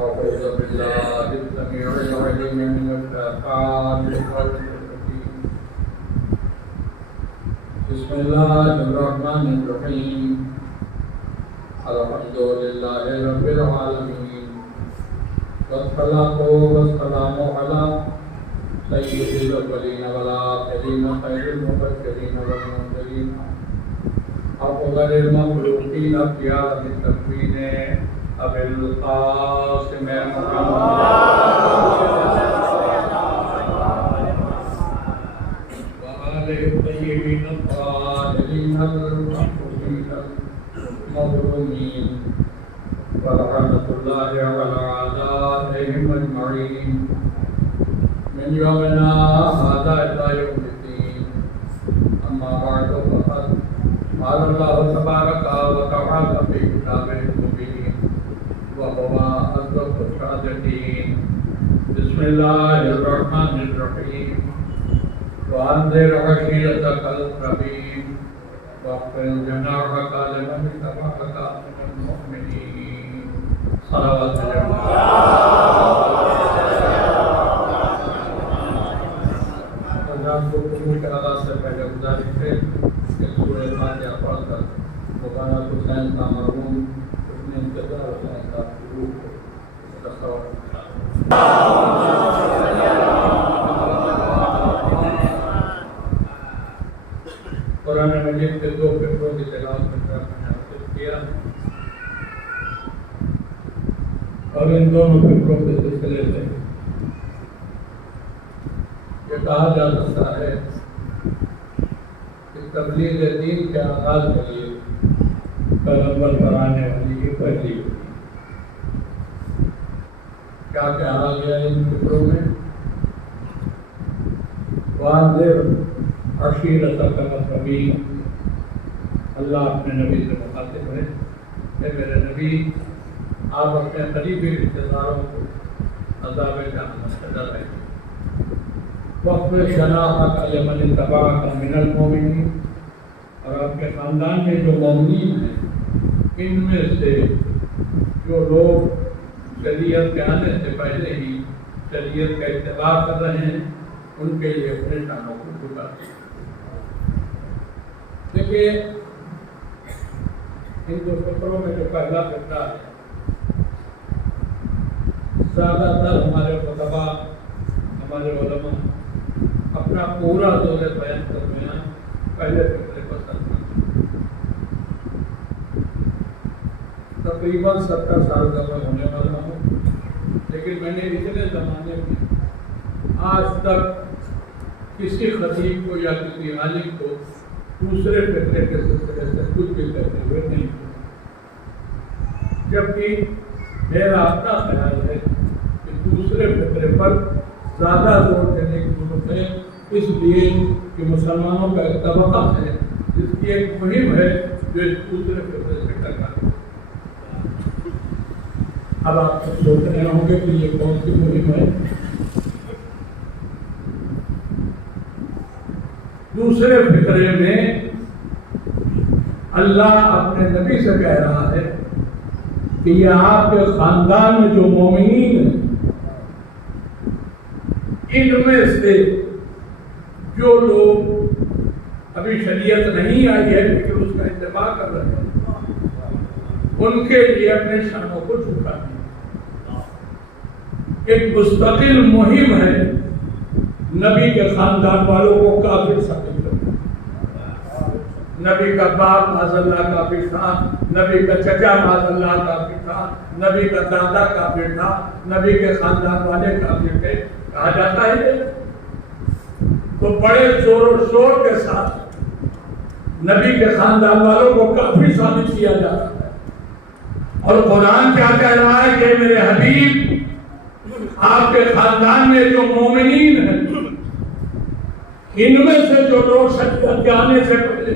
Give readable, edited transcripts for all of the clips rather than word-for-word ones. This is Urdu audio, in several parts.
أعوذ بالله السميع العليم من الشيطان الرجيم. بسم الله الرحمن الرحيم. الحمد لله رب العالمين والصلاة والسلام على سيد الأولين والآخرين خير المبشرين والمنذرين أفضل المخلوقين في عالم التكوين أبي القاسم محمد وآله الطيبين الطاهرين المحفوظين المظلومين ورحمة الله على أعدائهم أجمعين من يومنا هذا إلى يوم الدين. أما بعد فقد قال الله تبارك وتعالى في كتابه المبين وهو أصدق الصادقين. بسم الله الرحمن الرحيم. وأنذر عشيرتك الأقربين واخفض جناحك لمن اتبعك من المؤمنين. صلوات اللہ کو قبول کرنا سے پہلے گزارش ہے کہ سورہ فاتحہ پڑھ کر مولانا حسین کا مرحوم ابن انتظار حسین کا روح تصور قرآن مجید کے 2 فقروں کی تلاوت میں نے حاصل کیا اور ان دونوں فقروں کے سلسلے سے یہ کہا جا سکتا ہے کہ تبلیغ دین کے آغاز کے لیے پیغمبر پر آنے والی یہ پہلی ہوئی. کیا کہا گیا ان فکروں میں؟ وانذر عشیرتک الاقربین. اللہ اپنے نبی سے مخاطب ہے کہ میرے نبی آپ اپنے قریبی رشتہ داروں کو عذاب جہنم سے ڈرائیں. واخفض جناحک لمن اتبعک من المؤمنین. اور آپ کے خاندان میں جو مومنین ہیں ان میں سے جو لوگ شریعت کے آنے سے پہلے ہی شریعت کا اتباع کر رہے ہیں ان کے لیے اپنے شانوں کو جھکا دیں. دیکھیے ان 2 فقروں میں جو پہلا فقرہ ہے زیادہ تر ہمارے خطبہ ہمارے علماء اپنا پورا دور بیان کے درمیان پہلے فقرے پر سر تقریباً 70 سال کا میں ہونے والا ہوں، لیکن میں نے اتنے زمانے میں آج تک کسی خطیب کو یا کسی عالم کو دوسرے فقرے کے سلسلے سے کچھ بھی کہتے ہوئے نہیں. جبکہ میرا اپنا خیال ہے کہ دوسرے فقرے پر زیادہ زور دینے کی ضرورت ہے، اس لیے کہ مسلمانوں کا ایک طبقہ ہے جس کی ایک مہم ہے جو اس دوسرے فقرے سے ٹکراتی ہے. اب آپ سوچ رہے ہوں گے کہ یہ کون سی مہم ہے؟ دوسرے فقرے میں اللہ اپنے نبی سے کہہ رہا ہے کہ یہ آپ کے خاندان میں جو مومنین ہیں ان میں سے جو لوگ ابھی شریعت نہیں آئی ہے لیکن اس کا اتباع کر رہے ہیں ان کے لیے اپنے شانوں کو جھکا دیا. ایک مستقل مہم ہے نبی کے خاندان والوں کو کافر ثابت کرنا. نبی کا باپ معاذ اللہ کافر تھا، نبی کا چچا معاذ اللہ کافر تھا، نبی کا دادا کافر تھا، نبی کے خاندان والے کافر تھے. کہا جاتا ہے تو بڑے زور و شور کے ساتھ نبی کے خاندان والوں کو کافر ثابت کیا جاتا ہے. اور قرآن کیا کہہ رہا ہے کہ میرے حبیب آپ کے خاندان میں جو مومنین ہیں ان میں سے جو لوگ شریعت کے آنے سے پہلے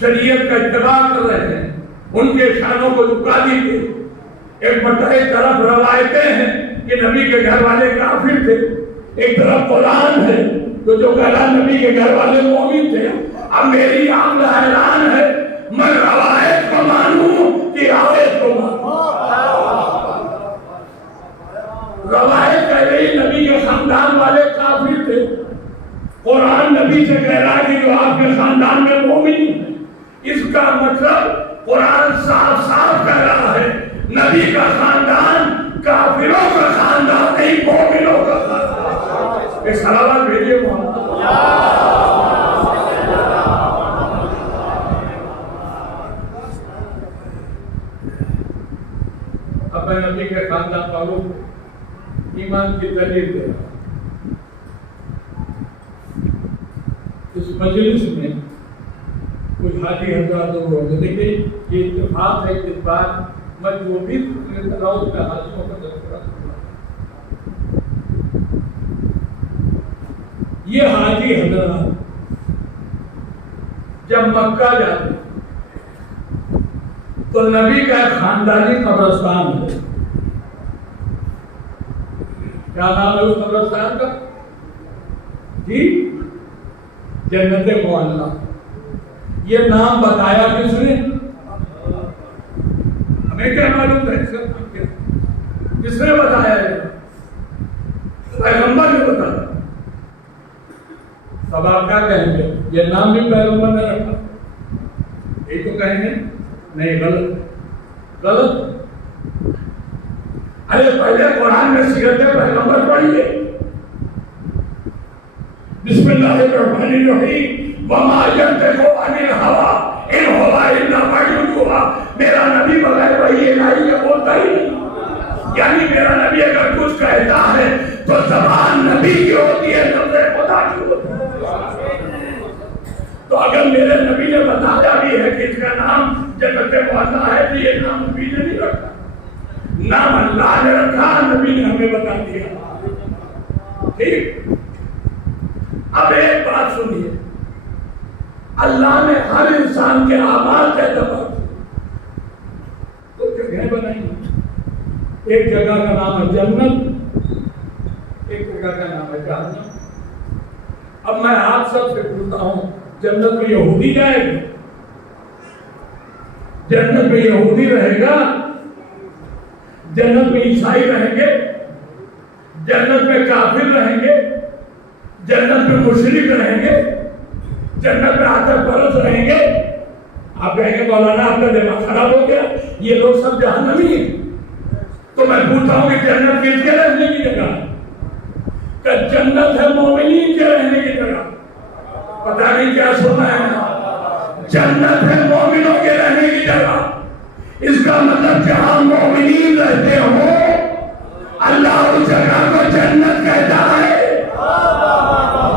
شریعت کا اتباع کر رہے ہیں ان کے شانوں کو جھکا دیجیے. ایک طرف روایتیں ہیں کہ نبی کے گھر والے کافر تھے، ایک طرف قرآن ہے تو جو کہا نبی کے گھر والے مومن تھے. اب میری عقل حیران ہے، میں روایت کو مانوں کہ آیت کو مانوں؟ قرآن نبی سے کہہ رہا ہے کہ جو آپ کے خاندان میں مومن ہے، اس کا مطلب قرآن صاف صاف کہہ رہا ہے نبی کا خاندان کافروں کا خاندان نہیں، مومنوں کا خاندان۔ ایک سلامت بھیجیے محمد۔ اب میں نبی کے خاندان والوں کو ایمان کی دلیل دے رہا ہوں۔ اس مجلس میں کچھ حاجی حضرات لوگ ہوتے، دیکھیں یہ اتفاق ہے کہ اس بار میں جو بھی تلاوت میں حاجیوں کا تذکرہ کروں، یہ حاجی حضرات جب مکہ جاتے تو نبی کا ایک خاندانی قبرستان ہے۔ کیا نام ہے اس قبرستان کا؟ جی جنت معلیٰ۔ یہ نام بتایا کس نے؟ ہمیں کیا معلوم ہے کس نے بتایا ہے؟ پیغمبر نے بتایا۔ اب آپ کیا کہیں گے؟ یہ نام بھی پیغمبر نے رکھا، یہی تو کہیں گے؟ نہیں، غلط غلط۔ ارے پہلے قرآن میں سیرت پیغمبر پڑھیے۔ بسم اللہ الرحمن الرحیم، وما ينطق عن الهوى ان هو الا وحی یوحی۔ میرا نبی بغیر وحی الہی کے بولتا ہی نہیں، یعنی میرا نبی اگر کچھ کہتا ہے تو زبان نبی کی ہوتی ہے، لفظ خدا کی ہوتی ہے۔ تو اگر میرے نبی نے بتایا بھی ہے کہ اس کا نام جنت معلیٰ ہے تو یہ نام نبی نے نہیں رکھا، نام اللہ نے رکھا، نبی نے ہمیں بتا دیا۔ ٹھیک، اب ایک بات سنیے، اللہ نے ہر انسان کے اعمال کا اعتبار تو جگہیں بنائی، ایک جگہ کا نام ہے جنت، ایک جگہ کا نام ہے جہنم۔ اب میں آپ سب سے پوچھتا ہوں، جنت میں یہودی جائے گا؟ جنت میں یہودی رہے گا؟ جنت میں عیسائی رہیں گے؟ جنت میں کافر رہیں گے؟ جنت میں مشرک رہیں گے؟ جنت میں عاطف پرست رہیں گے؟ آپ کہیں گے مولانا آپ کا دماغ خراب ہو گیا، یہ لوگ سب جہنمی ہیں۔ تو میں پوچھتا ہوں کہ جنت کس کے رہنے کی جگہ؟ کہ جنت ہے مومنین کے رہنے کی جگہ؟ پتہ نہیں کیا سنا ہے، جنت ہے مومنوں کے رہنے کی جگہ۔ اس کا مطلب جہاں مومنین رہتے ہوں اللہ اس جگہ کو جنت کہتا ہے۔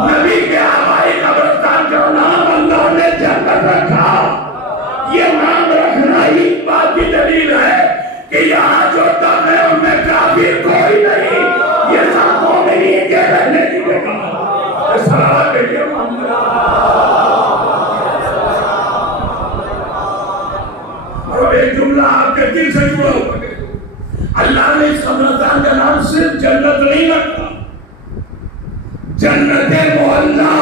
نبی کے آبائی قبرستان کا نام اللہ نے جنت رکھا۔ یہ نام رکھنا ہی بات کی دلیل ہے کہ یہاں جو دم ہے ان میں کافر کوئی نہیں، یہ سب مومنین کے رہنے کی جگہ ہے۔ صلوات بھیجیے محمد۔ اور ایک جملہ آپ کے دل سے جڑا ہوا ہے، اللہ نے اس قبرستان کا نام صرف جنت نہیں رکھا، جنت معلیٰ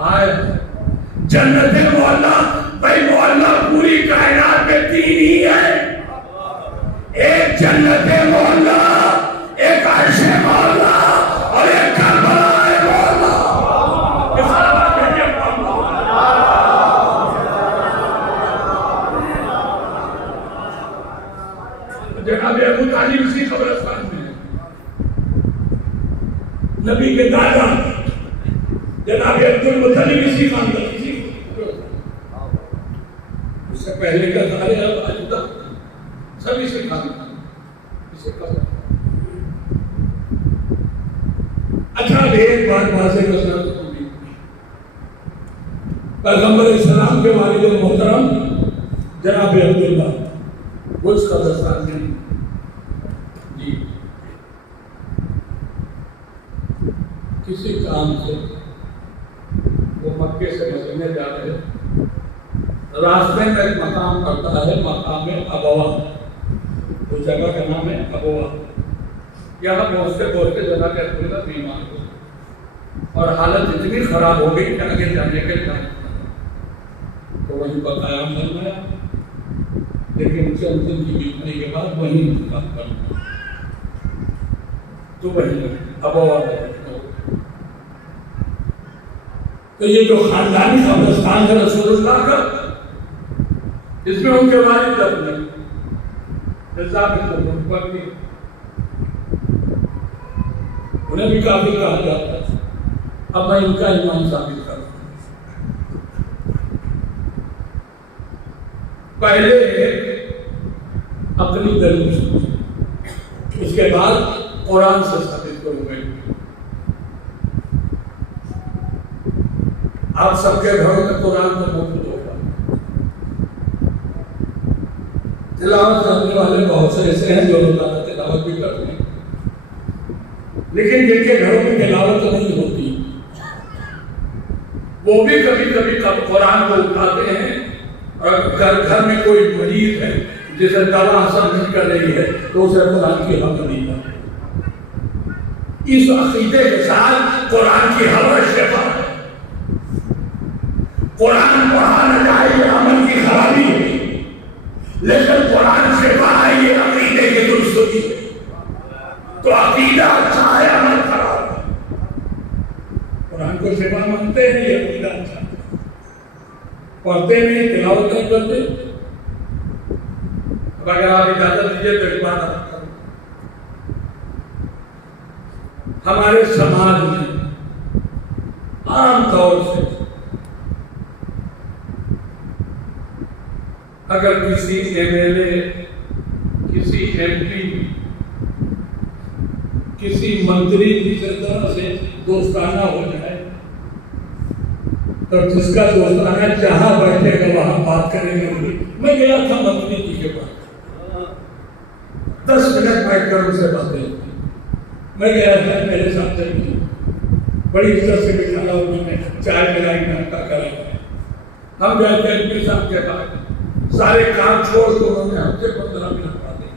آئے۔ جنت معلیٰ، بھائی معلیٰ پوری کائنات میں تین ہی ہے، ایک جنت معلیٰ، ایک عرش معلیٰ اور ایک کربلا معلیٰ۔ یہ سارا بات کہتے ہیں جناب ابو طالب اسی قبرستان میں ہے۔ نبی کے دادا جناب عبدالمطلب اسی خاندان، اس سے پہلے کا دادا اجداد سب اسی خاندان، اسی قبر۔ اچھا ایک بات واضح کرنا ضروری، پیغمبر اسلام کے والد محترم جناب عبداللہ وہ اس قبرستان میں جی کسی کام سے وہ مکے سے مدینے جا رہے، راستے میں ایک مقام پڑتا ہے، مقام ابوا، اس جگہ کا نام ہے ابوا۔ یہاں پہنچتے پہنچتے جناب عبداللہ بیمار ہو اور حالت اتنی خراب ہو گئی کہ آگے جانے کے ٹائم تو وہیں پر قیام فرمایا، لیکن چند دن کی بیماری کے بعد وہیں انتقال کرنا تو وہیں ابوا۔ تو یہ جو خاندانی قبرستان ہے رسول اللہ کا، اس میں ان کے والد دفن ہیں، انہیں بھی کافی کہا جاتا ہے۔ اب میں ان کا ایمان ثابت کروں۔ پہلے اپنی دلیل سنیں، اس کے بعد قرآن سے ثابت کروں گا۔ آپ سب کے گھروں میں قرآن کا موجود ہوگا، تلاوت کرنے والے بہت سے ایسے ہیں جو روزانہ تلاوت بھی کرتے ہیں، لیکن جن کے گھروں میں تلاوت نہیں ہوتی وہ بھی کبھی کبھی قرآن کو اٹھاتے ہیں، اور گھر میں کوئی مریض ہے جسے دوا اثر نہیں کر رہی ہے تو اسے قرآن کی حق نہیں ہے۔ اس عقیدے کے ساتھ قرآن کی ہوا شفا ہے۔ قرآن پڑھانا جائے یہ عمل کی خرابی ہے، لیکن قرآن شفا ہے یہ عقیدے کی درستگی ہے۔ تو عقیدہ اچھا ہے، عمل خراب ہے۔ قرآن کو شفا مانتے ہیں، یہ عقیدہ اچھا ہے، پڑھتے نہیں، تلاوت نہیں کرتے۔ اب اگر آپ اجازت دیجیے تو ایک بات آپ کروں، ہمارے سماج میں عام طور سے اگر کسی ایم ایل اے، کسی ایم پی، کسی منتری کسی طرح سے دوستانہ ہو جائے تو جس کا دوستانہ جہاں بیٹھے گا وہاں بات کریں گے۔ میں گیا تھا منتری جی کے پاس، 10 منٹ بیٹھ کر ان سے باتیں، میں گیا تھا، میرے ساتھ چلی، بڑی عزت سے بٹھایا، انہوں نے چائے پلائی، ناشتہ کرا۔ ہم گئے تھے ایم پی صاحب کے پاس، سارے کام چھوڑ کے انہوں نے ہم سے 15 منٹ باتیں،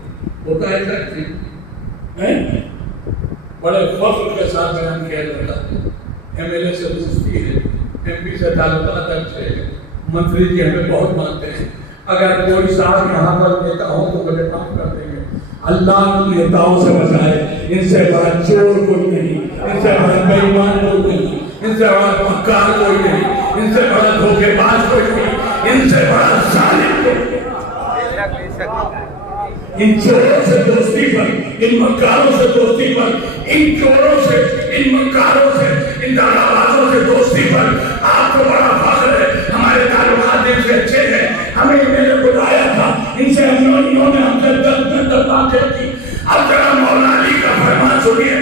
ہوتا ہے سر، بڑے فخر کے ساتھ بیان کیا جاتا ہے۔ ایم ایل اے سے دوستی ہے، ایم پی سے تعلقات اچھے ہیں، منتری جی ہمیں بہت مانتے ہیں۔ اگر کوئی صاحب یہاں پر نیتا ہو تو مجھے معاف کر دیں گے، اللہ ان نیتاؤں سے بچائے، ان سے بڑا چور کوئی نہیں، ان سے بڑا بے ایمان کوئی نہیں، ان سے بڑا مکار کوئی نہیں، ان سے بڑا دھوکے باز کوئی نہیں، ان سے بڑا ظالم کوئی نہیں۔ ان چوروں سے دوستی پر، ان مکاروں سے دوستی پر، ان چوروں سے، ان مکاروں سے، ان داغا بازوں سے دوستی پر آپ کو بڑا فخر ہے۔ ہمارے تعلقات ان سے اچھے ہیں، ہمیں انہوں نے بلایا تھا، ان سے انہوں نے ہم سے 10 منٹ باتیں کی۔ اب ذرا مولا علی کا فرمان سنیے،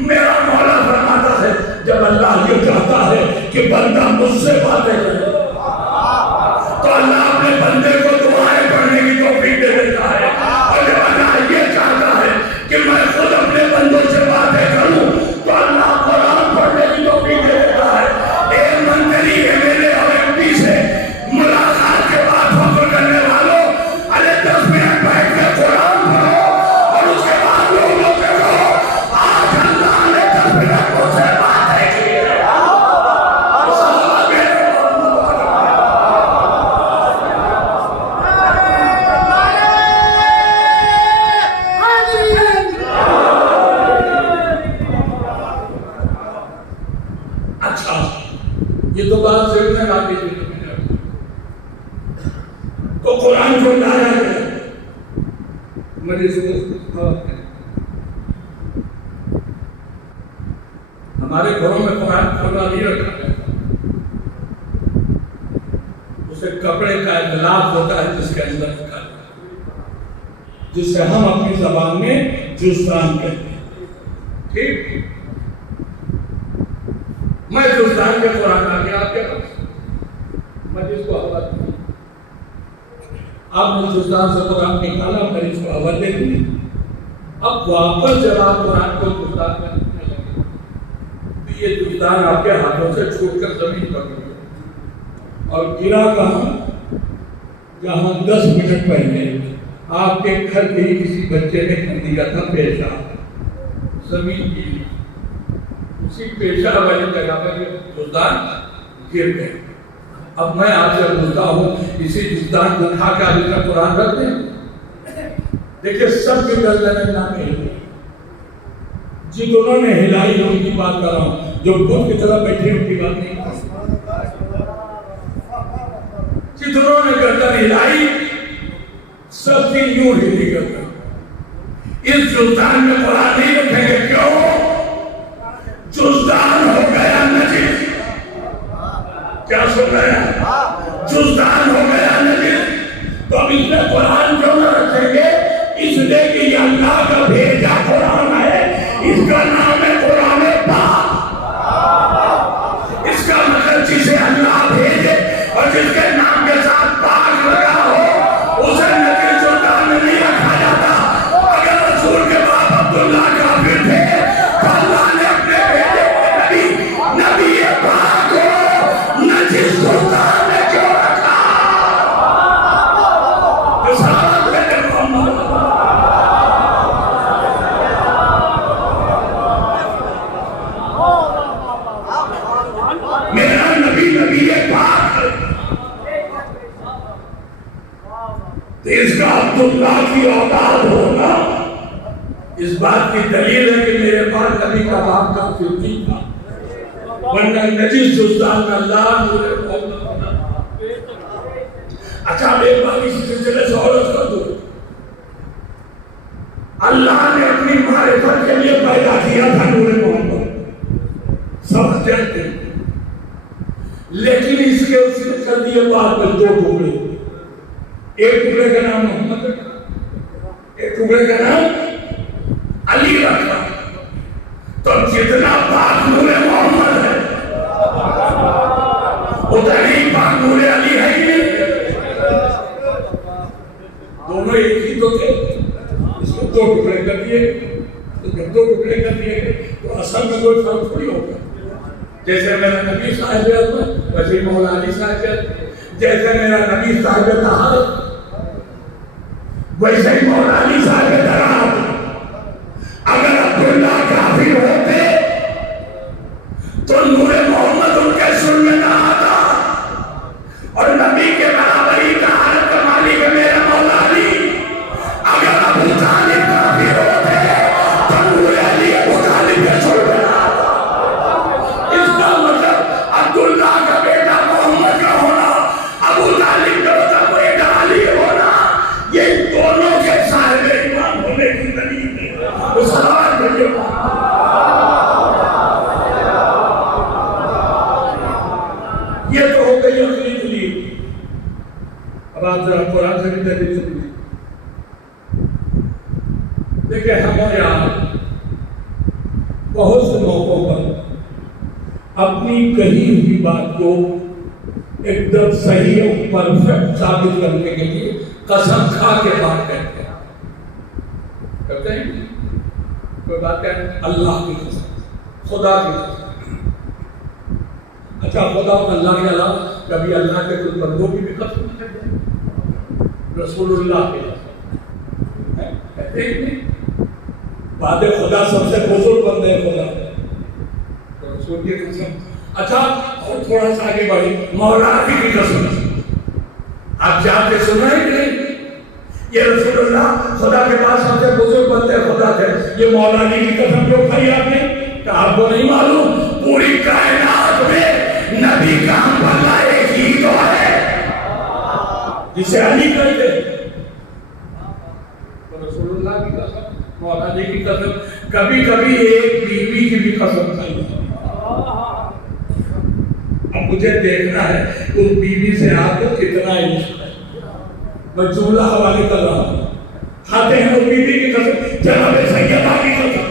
میرا مولا فرماتا ہے جب اللہ یہ چاہتا ہے کہ بندہ مجھ سے باتیں کرے تو اللہ اپنے بندے کو دعائیں پڑھنے کی توفیق دے دیتا ہے، اور جب اللہ یہ چاہتا ہے کہ میں خود اپنے بندوں سے باتیں کروں تو اللہ قرآن پڑھنے کی توفیق دے دیتا ہے۔ ایک منتری ایم ایل اے اور ایم پی سے ملاقات کے بعد فخر کرنے والوں، ارے 10 منٹ بیٹھ کے قرآن پڑھو اور اس کے بعد لوگوں سے کہو آج اللہ نے 10 منٹ مجھ سے باتیں کی ہے۔ یہ تو بات ضرور ہے باقی تو قرآن کو لایا گیا، مجھے ہمارے گھروں میں قرآن کھلا نہیں رکھا جاتا، اسے کپڑے کا اطلاق ہوتا ہے جس کے اندر رکھا جاتا ہے، جس سے ہم اپنی زبان میں جزدان کہتے ہیں۔ ٹھیک، میں جزدان کے قرآن آ گیا آپ کے پاس، میں جس کو حوالہ دی، آپ نے جزدان سے قرآن نکالا، میں اس کو حوالہ دے دی۔ اب واپس جب آپ قرآن کو جزدان میں رکھنے لگے تو یہ جزدان آپ کے ہاتھوں سے چھوٹ کر زمین پر گیا، اور گرا کہاں؟ جہاں 10 منٹ پہلے آپ کے گھر کے ہی کسی بچے نے کر دیا تھا پیشاب، زمین کی اسی پیشاب والی جگہ پر یہ جزدان گر گئے۔ اب میں آپ سے پوچھتا ہوں، اسی جزدان کو اٹھا کے آج کا قرآن رکھ دیں؟ دیکھیں سب کی گردنیں نہ ہلیں، جی دونوں نے ہلائی ان کی بات کر رہا ہوں، جو بدھ کی طرح بیٹھے ان کی بات نہیں کر رہا۔ جتنوں نے گردن ہلائی سب کی یوں ہلی گردن. اس جزدان میں قرآن نہیں رکھیں گے. کیوں؟ جزدان ہو گیا نجس. کیا سن رہے ہیں؟ جزدان ہو گیا نجس. تو اب اس میں قرآن کیوں نہ رکھیں گے؟ اس لیے کہ یہ اللہ کا بھیجا قرآن ہے. اس کا نام ہے قرآن پاک. اس کا مطلب جسے اللہ بھیجے اور جس کے نام کے ساتھ پاک لگا ہو اسے نجس جزدان میں نہیں رکھا جاتا. اگر رسول کے باپ عبداللہ کافر تھے تو اللہ نے اپنے بیٹے نبی پاک کو نجس جزدان میں کیوں رکھا؟ میرا نبی پاک اس کا عبداللہ کی اولاد ہونا اس بات کی دلیل ہے کہ میرے پاس نبی کا باپ کافر نہیں تھا. ورنہ نجس جزدان میں اللہ نور محمد ہونا. اچھا ایک بات اسی سلسلے سے عورت کر دو. اللہ نے اپنی معرفت کے لیے پیدا کیا تھا نور محمد. سب جانتے ہیں. لیکن اس نے کر دیے بعد میں دو ٹکڑے. ایک ٹکڑے کا نام محمد رکھا, ایک ٹکڑے کا نام علی رکھا. تو جتنا پاک نور محمد ہے اتنا ہی پاک نور علی ہے کہ نہیں؟ دونوں ایک ہی تو تھے. اس کو دو ٹکڑے کر دیے. تو جب دو ٹکڑے کر دیے تو اصل میں کوئی فرق تھوڑی ہوگا. جیسے میرا نبی صاحب ویسے مولا علی صاحب, جیسے میرا نبی صاحب طہارت ویسے ہی مولا علی صاحب طہارت. اگر عبداللہ کافر ہوتے تو نور محمد ان کے سر میں نہ آتا. اور نبی کے برابری طہارت کا مالک ہے میرا مولا علی. اگر ابو طالب کافر ہوتے تو نور علی ابو طالب کے سر میں نہ آتا. اس کا مطلب عبداللہ کا بیٹا محمد کا ہونا, ابو طالب کا بیٹا علی ہونا, یہ دونوں کے صاحب ایمان ہونے کی دلیل ہے. وہ سوال کریے یہ تو ہو گئی اپنی دلیل. اب آپ ذرا قرآن سے بھی دلیل سنیے. دیکھیں ہمارے یہاں بہت سے موقعوں پر اپنی کہی ہوئی بات کو ایک دم صحیح اور پرفیکٹ ثابت کرنے کے لیے قسم کھا کے بات کرتے ہیں. کرتے ہیں کوئی بات کہتے ہیں اللہ کی قسم, خدا کی قسم. اچھا خدا اور اللہ کے علاوہ کبھی اللہ کے کچھ بندوں کی بھی قسم نہیں کرتے. رسول اللہ کے کہتے ہیں نہیں. بعد خدا سب سے بزرگ بندے ہیں خدا تو رسول کی قسم. اچھا اور تھوڑا سا آگے بڑھی مولا علی کی قسم. آپ جا کے سنا ہی نہیں یہ رسول اللہ خدا کے پاس سب سے بزرگ بندے خدا تھے. یہ مولا علی کی قسم کیوں کھائی آپ نے؟ کہ آپ کو نہیں معلوم پوری کائنات میں نبی کا ہم اللہ ایک ہی تو ہے جسے علی کہتے ہیں. تو رسول اللہ کی قسم, مولا علی کی قسم, کبھی کبھی ایک بیوی کی بھی قسم کھائی. اب مجھے دیکھنا ہے اس بیوی سے آپ کو کتنا عشق ہے. میں جملہ حوالے کر رہا ہوں. کھاتے ہیں اس بیوی کی قسم, جناب سیدہ کی قسم.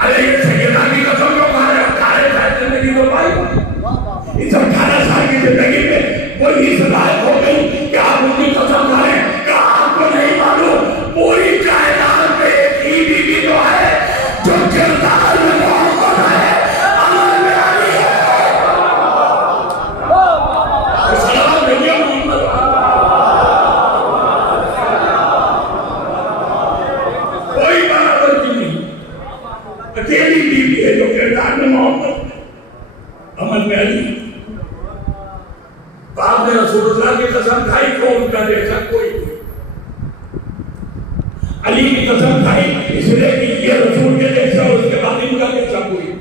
ارے یہ سیدہ کی قسم جو کھا رہے 18 سال زندگی تو پائی. اس 18 سال کی زندگی میں وہی صلاحیت ہو گئی کہ آپ ان کی قسم کھا رہے ہیں. کہ آپ کو نہیں معلوم پوری کائنات میں ایک ہی بیوی جو ہے جو کردار میں محمد ہے, عمل میں علی ہے. سلام بھیجیے محمد. کوئی برابر کی نہیں, اکیلی بیوی ہے جو کردار میں محمد, عمل میں علی. باپ نے رسول اللہ کی قسم کھائی تو ان کا دیکھا کوئی نہیں. علی کی قسم کھائی اس لیے کہ یہ رسول کے جیسا اور اس کے بعد ان کا دیکھا کوئی.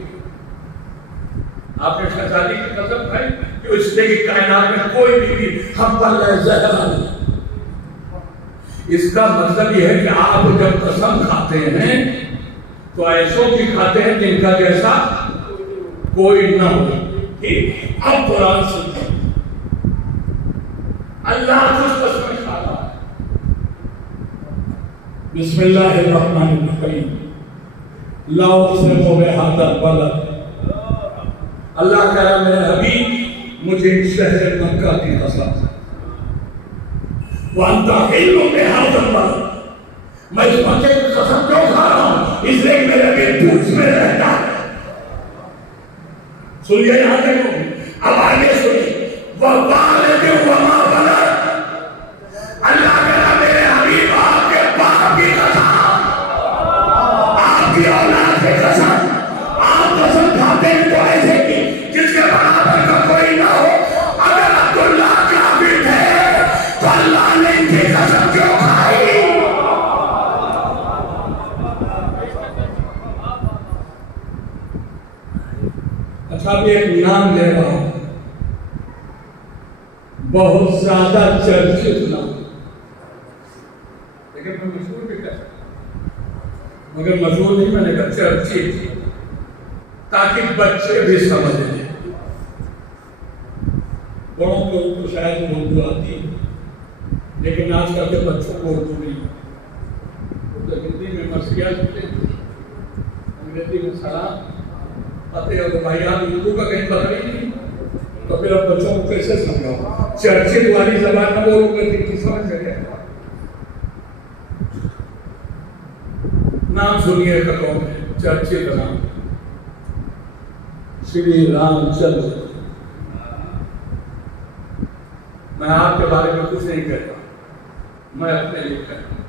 آپ نے شہزادی کی قسم کھائی کہ اس لیے کہ کائنات میں کوئی بھی ہم پر زہر نہیں۔ اس کا مطلب یہ ہے کہ آپ جب قسم کھاتے ہیں تو ایسوں کی کھاتے ہیں جن کا جیسا کوئی نہ ہو۔ اب قرآن سنتے ہیں، اللہ کچھ قسمیں کھا رہا ہے۔ بسم اللہ الرحمن الرحیم، لا اقسم بہذا البلد، اللہ کہہ رہا میرے حبیب مجھے شہر مکہ کی قسم، وانت حل بہذا البلد، میں اس مکے کی قسم کیوں کھا رہا ہوں؟ اس لیے کہ میرے حبیب پوچھ میں رہتا ہے۔ سنیے یہاں تک، اب آگے سنیے، وَوَالِدٍ وَمَا وَلَدَ، اللہ کہہ رہا میرے حبیب آپ کے باپ کی قسم، آپ کی اولاد کی قسم، آپ قسم کھاتے ہیں تو ایسے کی جس کے برابر کا کوئی نہ ہو۔ اگر عبداللہ کافر تھے تو اللہ نے ان کی قسم کیوں کھائی؟ اچھا بھی ایک نام لے رہا ہوں، بہت زیادہ چرچت نام، لیکن میں مشہور بھی کہہ سکتا ہوں، مگر مشہور نہیں، میں نے کہا چرچت، تاکہ بچے بھی سمجھ لیں۔ بڑوں کو تو شاید اردو آتی ہے، لیکن آج کل کے بچوں کو اردو نہیں آتی۔ ہندی میں مرثیہ سنتے ہیں، انگریزی میں سلام، پتہ ہے بھائی آپ اردو کا کہیں پتہ ہی نہیں، تو پھر اب بچوں کو کیسے سمجھاؤ؟ چرچت والی زبان میں بولوں گے کہ سمجھ گئے۔ نام سنیے کا کون ہے؟ چرچت نام شری رام چندر۔ میں آپ کے بارے میں کچھ نہیں کہتا، میں اپنے لیے کہتا ہوں،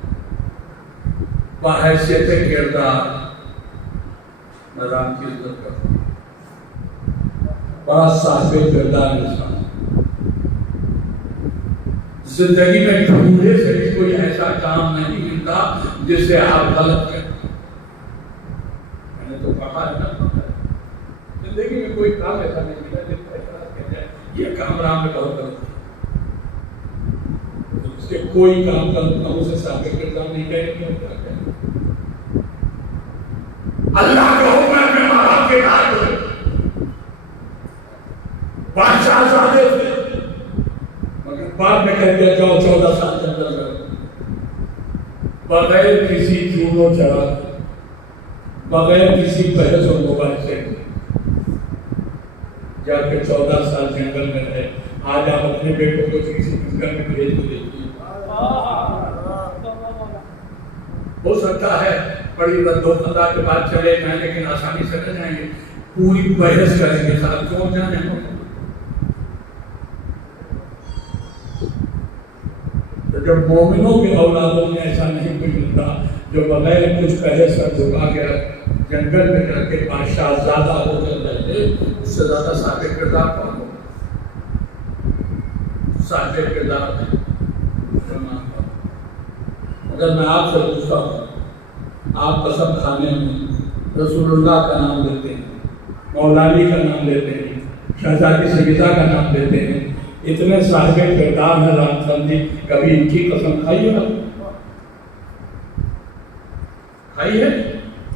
بحیثیت کردار میں رام کی عزت کرتا ہوں، بڑا صاحب کردار انسان، زندگی میں ڈھونڈے سے بھی کوئی ایسا کام نہیں ملتا جس سے آپ غلط کریں۔ میں نے تو کہا ہے نا، زندگی میں کوئی کام ایسا نہیں ملا جس کو ایسا کہتے ہیں یہ کام رام میں بہت غلط ہے، اس کے کوئی کام غلط نہ اسے صاحب کردار نہیں کہیں گے۔ اللہ کا حکم ہے اپنے ماں باپ کے بعد بادشاہ زادے تھے، مگر بعد میں کہہ دیا جاؤ 14 سال جنگل میں بغیر کسی چون و چرا، بغیر کسی بحث و مباحثے جا کے 14 سال جنگل میں رہے۔ آج آپ اپنے بیٹوں کو کسی جنگل میں بھیج کے دیکھیے، ہو سکتا ہے بڑی رد و قضا کے بعد چلے جائیں لیکن آسانی سے نہ جائیں گے، پوری بحث کریں گے، ساتھ کیوں جانے ہو۔ تو جب مومنوں کے اولادوں میں ایسا نہیں کوئی ملتا جو بغیر کچھ بحث کا جھکا کے جنگل میں رہ کے بادشاہ زیادہ ہو کر رہتے، اس سے زیادہ صاحب کردار کون ہو؟ صاحب کردار ہے۔ اگر میں آپ سے پوچھتا ہوں، آپ قسم کھانے میں رسول اللہ کا نام لیتے ہیں، مولا علی کا نام لیتے ہیں، شہزادی سیدہ کا نام لیتے ہیں، اتنے صاحب کردار ہیں رام چند جی، کبھی ان کی قسم کھائی ہے؟ کھائی ہے؟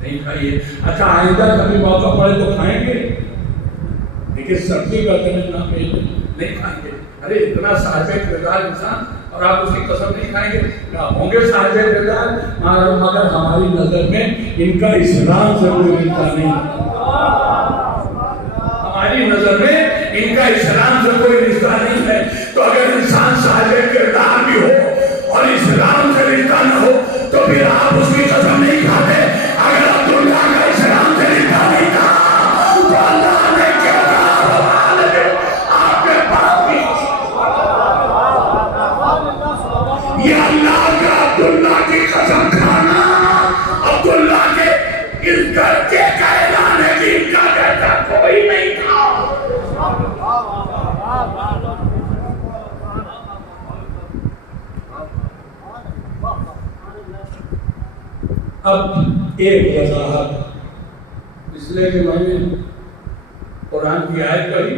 نہیں کھائی ہے۔ اچھا آئندہ کبھی موقع پڑے تو کھائیں گے، لیکن سبزی کا نام نہیں کھائیں گے۔ ارے اتنا صاحب کردار انسان اور آپ اس کی قسم نہیں کھائیں گے؟ ہوں گے صاحب کردار، مگر ہماری نظر میں ان کا اسلام سے کوئی رشتہ نہیں، ہماری نظر میں ان کا اسلام سے کوئی رشتہ نہیں ہے۔ تو اگر انسان صاحب کردار بھی ہو اور اسلام سے رشتہ نہ ہو تو پھر آپ اس کی قسم نہیں کھاتے۔ اگر عبداللہ کا اسلام سے رشتہ نہیں تھا تو اللہ نے کیا کہا؟ آپ کے باپ کی یہ اللہ کا عبداللہ کی قسم کھانا، عبداللہ کے اس درجے کا اعلان ہے کہ ان کا جیسا کوئی نہیں تھا۔ اب ایک وضاحت، اس لیے کہ میں نے قرآن کی آیت پڑھی،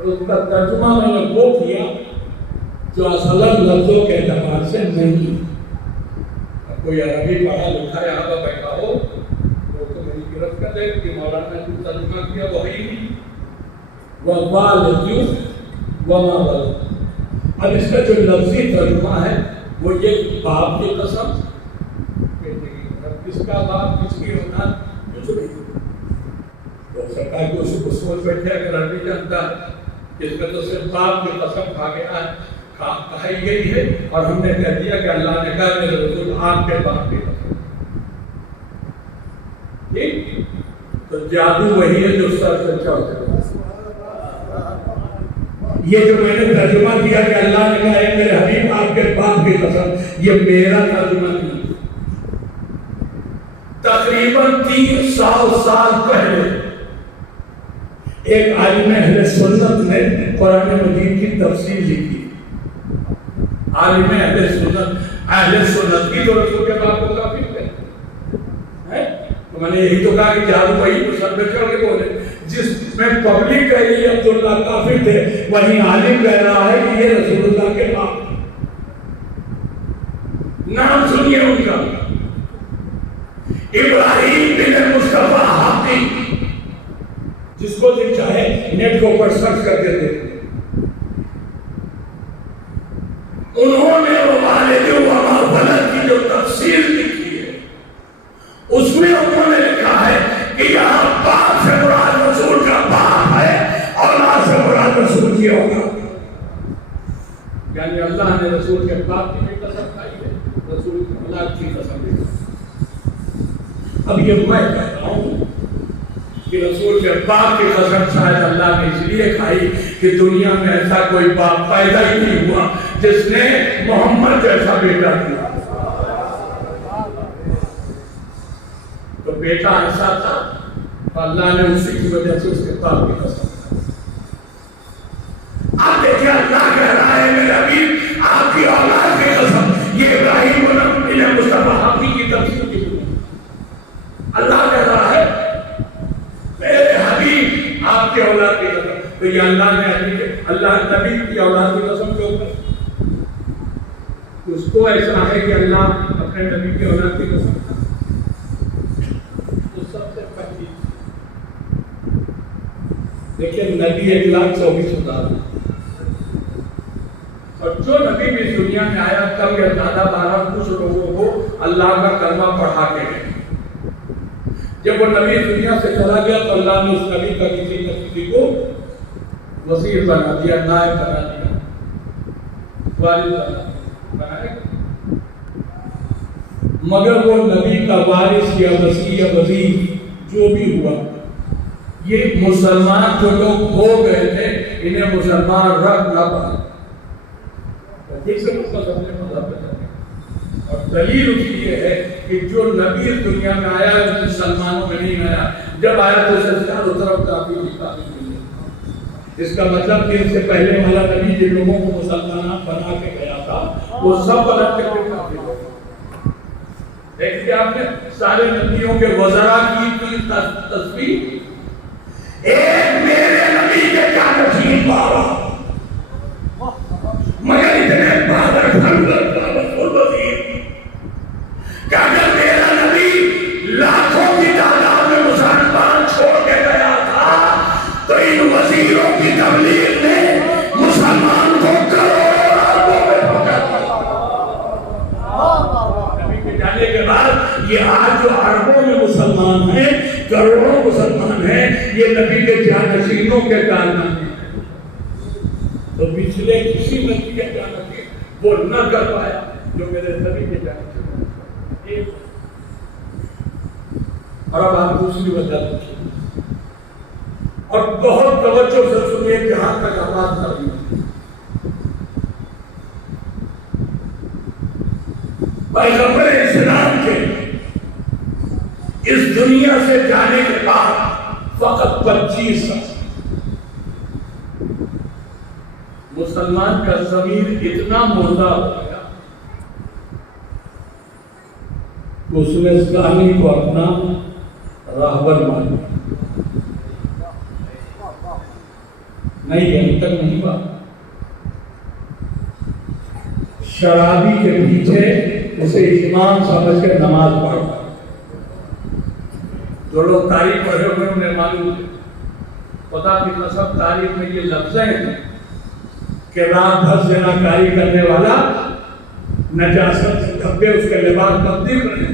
اور اس کا ترجمہ میں نے وہ کیا جو اصل لفظوں کے اعتبار سے نہیں. کوئی عربی پڑھا لکھا یہاں پر بیٹھا ہو تو میری گرفت کر دے کہ مولانا نے ترجمہ کیا وہی نہیں وما ولد. اب اس کا جو لفظی ترجمہ ہے وہ یہ باپ کی قسم کس کا باپ کس کی ہونا کچھ نہیں. تو سرکار کو اسی کو سوچ بیٹھے اگر عربی جانتا اس میں تو صرف باپ کی قسم کھا گیا ہے کہائی گئی ہے اور ہم نے کہہ دیا کہ اللہ نے کہا میرے رسول آپ کے باپ کی قسم. ٹھیک تو جادو وہی ہے جو سر سے چڑھ جائے. یہ جو میں نے ترجمہ کیا کہ اللہ نے کہا ہے میرے حبیب آپ کے باپ کی قسم یہ میرا ترجمہ نہیں. تقریباً 300 سال پہلے ایک عالم اہل سنت نے قرآن مجید کی تفسیر لکھی. عالم اہل سنت کی تو رسول کے باپ کو کافی ہے. تو میں نے یہی تو کہا کہ جادو وہی کو سر پہ چڑھ کے بولے. جس میں پبلک کہہ رہی ہے عبداللہ کافر تھے وہیں عالم کہہ رہا ہے کہ یہ رسول اللہ کے باپ. نام سنیے ان کا ابراہیم بن مصطفیٰ حافظ. جس کو دل چاہے نیٹ کے اوپر سرچ کر کے دیکھیں. انہوں نے والد وما ولد کی جو تفسیر لکھی ہے اس میں انہوں نے لکھا ہے کہ یہاں باپ سے مراد رسول کا باپ ہے اولاد سے مراد رسول کی اولاد. یعنی اللہ نے رسول کے باپ کی بھی قسم کھائی ہے رسول کی اولاد کی قسم بھی. اب یہ میں کہتا ہوں کہ رسول کے باپ کی قسم شاید اللہ نے اس لیے کھائی کہ دنیا میں ایسا کوئی باپ پیدا ہی نہیں ہوا جس نے محمد جیسا بیٹا دیا. تو بیٹا ایسا تھا اللہ نے اسی کی وجہ سے اس کے باپ کی قسم کھائی. آپ دیکھیں اللہ کہہ رہا ہے میرے حبیب آپ کی اولاد کی قسم. یہ ابراہیم بن مصطفیٰ حافظ کی تفسیر کی. اللہ کہہ رہا ہے میرے حبیب آپ کے اولاد کی قسم. تو یہ اللہ نے اللہ نبی کی اولاد کی قسم کیوں کر. اس کو ایسا ہے کہ اللہ اپنے نبی کی اولاد کی قسم کھا. تو سب سے پہلی دیکھیں نبی 1,24,000 اور جو نبی بھی دنیا میں آیا کم یا زیادہ 12 کچھ لوگوں کو اللہ کا کلمہ پڑھا کے گئے. جب وہ نبی دنیا سے چلا گیا تو اللہ نے اس نبی کا کسی نہ کسی کو وزیر بنا دیا نائب بنا دیا والد بنا دیا. مگر وہ نبی کا وارث یا وصی یا وزیر جو بھی ہوا یہ مسلمان جو لوگ ہو گئے تھے انہیں مسلمان رکھ نہ پائے. اور دلیل اس لیے ہے کہ جو نبی دنیا میں آیا ہے وہ مسلمانوں میں نہیں آیا. جب آیا تو اسے چاروں طرف کافی ملی. اس کا مطلب کہ اس سے پہلے والا نبی جن لوگوں کو مسلمان بنا کے گیا تھا وہ سب الگ کے کافی ہو. دیکھیے آپ نے سارے نبیوں کے وزراء کی تصویر. ایک میرے نبی کے جانشین بابا مگر اتنے بہادر کہ اگر میرا نبی لاکھوں کی تعداد میں مسلمان چھوڑ کے گیا تھا تو ان وزیروں کی تبلیغ نے مسلمان کو کروڑوں میں پہنچا دیا. نبی کے جانے کے بعد یہ آج جو اربوں میں مسلمان ہیں کروڑوں مسلمان ہیں یہ نبی کے جانشینوں کے کارنامے ہیں. تو پچھلے کسی نبی کے جانشین وہ نہ کر پایا جو میرے نبی کے جانشین. اور اب آپ دوسری وجہ پوچھیں اور بہت توجہ سے سنیے جہاں تک آواز آ رہی ہے. پیغمبر اسلام کے اس دنیا سے جانے کے بعد فقط 25 سال مسلمان کا ضمیر اتنا مردہ ہو گیا اس نے اسلامی کو اپنا راہبر مانا. نہیں ابھی تک نہیں ہوا. شرابی کے پیچھے اسے امام سمجھ کر نماز پڑھتا. جو لوگ تاریخ پڑھے ہوئے انہیں معلوم ہے. خدا کی قسم تاریخ میں یہ لفظیں ہیں کہ رات بھر زنا کاری کرنے والا نجاست سے دھبے اس کے لباس تبدیل کرنے.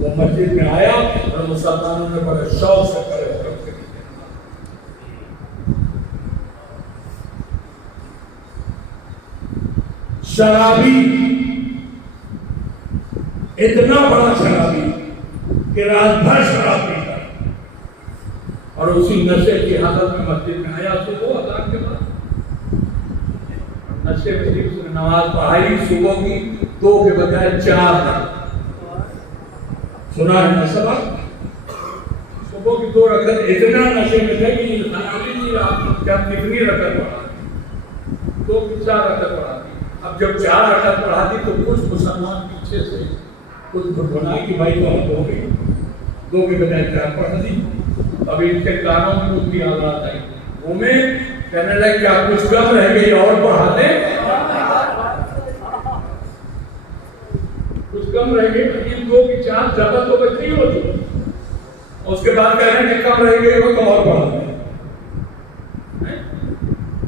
وہ مسجد میں آیا اور مسلمانوں نے بڑے شوق سے کرے. شرابی اتنا بڑا شرابی کہ رات بھر شراب پیتا اور اسی نشے کی حالت میں مسجد میں آیا. صبح اذان کے بعد نشے میں اس نے نماز پڑھائی صبح کی 2 کے بجائے 4. سنا ہے نا سبق؟ صبح کی 2 رکعت اتنا نشے میں تھے کہ خیال نہیں رہا کہ آپ کتنی رکعت پڑھا. 2 کی 4 رکعت پڑھا. اب جب 4 رکعت پڑھا دی تو کچھ مسلمان پیچھے سے کچھ بھٹونا کہ بھائی تو اب ہو گئی. 2 کے بجائے 4 پڑھا دی. ابھی ان کے کانوں میں کچھ بھی حالات آئی. گھومے کہنے لگے کیا کچھ کم رہ گئی اور پڑھا دیں. کچھ کم رہ گئی. لیکن 2 کی 4 زیادہ تو بچ نہیں ہوتی. اس کے بعد کہہ رہے ہیں کہ کم رہ گئی ہو تو اور پڑھا دیں.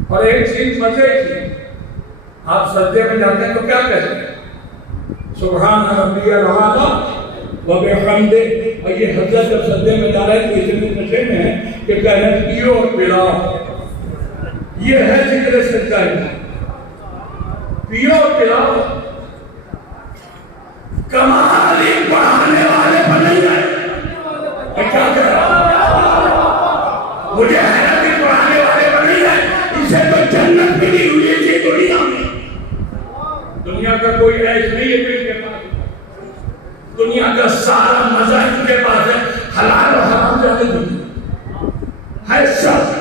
اور ایک چیز مزے کی, آپ سجدے میں جاتے ہیں تو کیا کہتے ہیں؟ سبحان ربی الاعلی و بحمدہ. اور یہ حضرت جب سجدے میں جا رہے ہیں تو اتنے نشے میں ہیں کہ کہہ رہے ہیں پیو اور پلاؤ. یہ ہے ذکر سجدہ. پیو اور پلاؤ. کمالی پڑھانے والے بنے گئے. کیا کہہ رہا ہوں مجھے حیرت پڑھانے والے بنے گئے. اسے تو جنت ملی ہوئی ہے دنیا میں. دنیا کا کوئی عیش نہیں ہے ان کے پاس. دنیا کا سارا مزہ ان کے پاس ہے. حلال و حرام جانے دنیا ہے سب.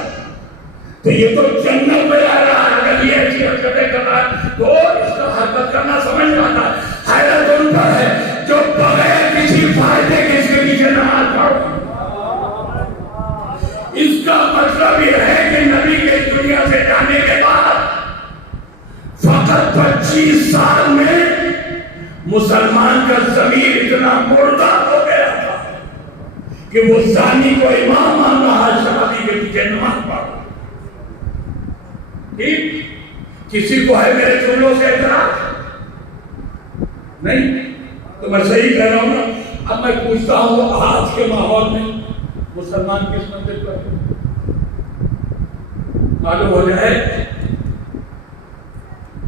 تو یہ تو جنت میں آ رہا ہے. اگر یہ ایسی حرکتیں کر رہا ہے تو اس کا حرکت کرنا سمجھ پاتا. حیرت ان پر ہے جو بغیر کسی فائدے کے اس کے پیچھے نماز پڑھو. اس کا مطلب یہ ہے کہ نبی کے دنیا سے جانے کے بعد فقط 25 سال میں مسلمان کا ضمیر اتنا مردہ ہو گیا تھا کہ وہ زانی کو امام مان رہا ہے شرابی کے پیچھے نماز پڑھا. ٹھیک, کسی کو ہے میرے جملوں سے اعتراض نہیں؟ تو میں صحیح کہہ رہا ہوں نا. اب میں پوچھتا ہوں آج کے ماحول میں مسلمان کس منزل پر ہے؟ معلوم ہو جائے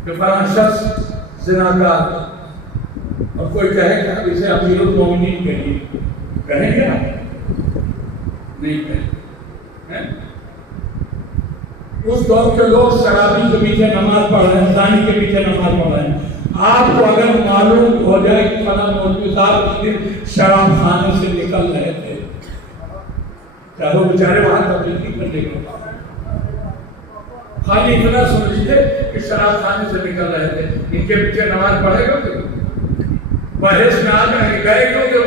کہ فلاں شخص زناکار اور کوئی کہے کہ اسے امیر المومنین کہیں گے نہیں کہیں. اس دور کے لوگ شرابی کے پیچھے نماز پڑھ رہے ہیں, زانی کے پیچھے نماز پڑھ رہے ہیں. آپ کو اگر معلوم ہو جائے کہ فلاں مولوی صاحب اس دن شراب خانے سے نکل رہے تھے, چاہے وہ بیچارے وہاں تبلیغ نہیں کرنے کے بعد خالی اتنا سن لیجیے کہ شراب خانے سے نکل رہے تھے, ان کے پیچھے نماز پڑھے گا تو بحث میں آ جائیں گئے کیوں کہ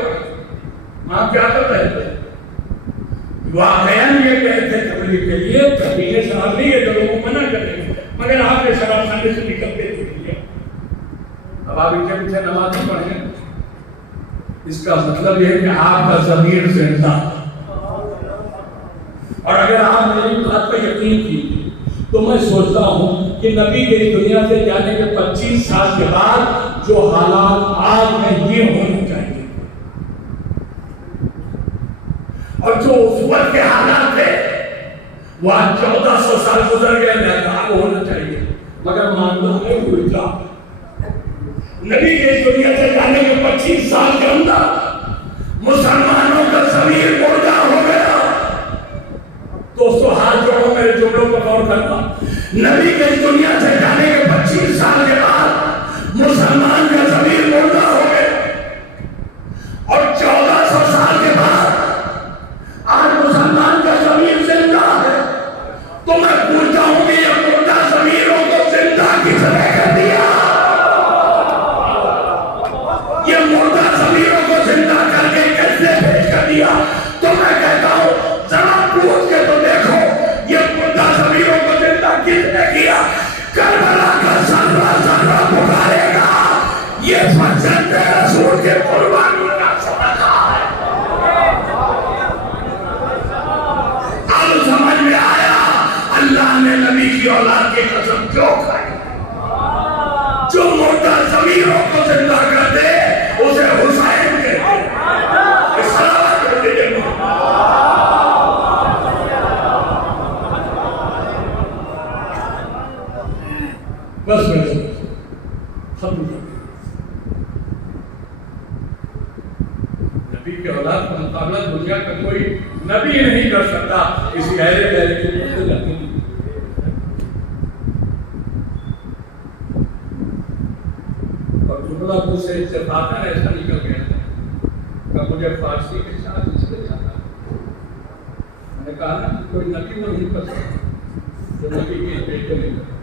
وہاں کیا کر رہے تھے؟ واقعاً یہ کہتے ہیں تبلیغ کے لیے تبلیغ شراب نہیں ہے جو لوگوں کو منع کریں گے, مگر آپ نے شراب خانے سے نکلتے دیکھ. اب آپ ان کے پیچھے نماز پڑھیں, اس کا مطلب یہ ہے کہ آپ کا ضمیر زندہ. اور اگر آپ میری بات پر یقین کیجیے تو میں سوچتا ہوں کہ نبی کے دنیا سے جانے کے 25 سال کے بعد جو حالات آج میں یہ ہونے چاہیے اور جو اس وقت کے حالات تھے وہ آج 1400 سال گزر گئے میں ہونا چاہیے. مگر ماننا ہے الٹا. نبی کے دنیا سے جانے کے 25 سال کے اندر مسلمانوں کا ضمیر مردہ ہو گیا. دوستو ہاتھ جوڑو, میرے جملوں پر غور کرنا. نبی کے دنیا سے جانے کے 25 سال کے بعد مسلمان کا ضمیر مردہ ہو گیا اور 1400 سال کے بعد آج مسلمان کا ضمیر زندہ ہے. تو میں پوچھتا ہوں کہ یہ مردہ ضمیروں کو زندہ کس نے کر دیا؟ یہ مردہ ضمیروں کو زندہ کر کے کیسے پیش کر دیا؟ تو میں کہتا ہوں ذرا پوچھ کے تو دیکھو, یہ مردہ ضمیروں اولاد کی قسم جو کھائی، جو مردہ ضمیروں کو زندہ کر دے اسے حسین کہتے ہیں۔ بس میں ختم کر دیا۔ نبی کے اولاد کا مقابلہ دنیا کا کوئی نبی نہیں کر سکتا، اسی اہل بیت کے مقتل نہیں۔ اور جملہ مجھ سے اتفاقاً ایسا نکل گیا کہ مجھے فارسی کے ساتھ اس لیے جانا، میں نے کہا نا کوئی نبی نہیں کر سکتا جو نبی کے بیٹے نہیں کر۔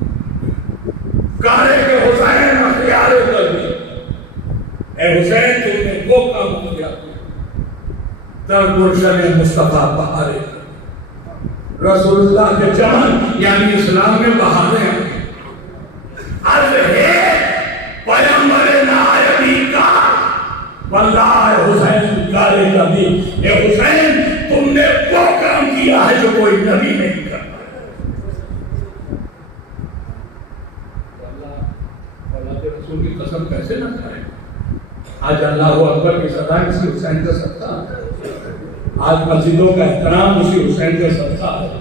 کہنے کہ حسین اختیار کر دی، اے حسین تم نے وہ کام کیا تر گلشن مصطفیٰ بہارے، رسول اللہ کے چمن یعنی اسلام میں بہارے ہیں۔ عرض ہے پیغمبر نائبی کا بندہ ہے حسین کارے کا بھی، اے حسین تم نے وہ کام کیا ہے جو کوئی نبی نہیں کرتا۔ رسول کی قسم کیسے نہ کھائے؟ آج اللہ اکبر کی صدا اسی حسین کا صدقہ ہے، آج مسجدوں کا احترام اسی حسین کا صدقہ ہے،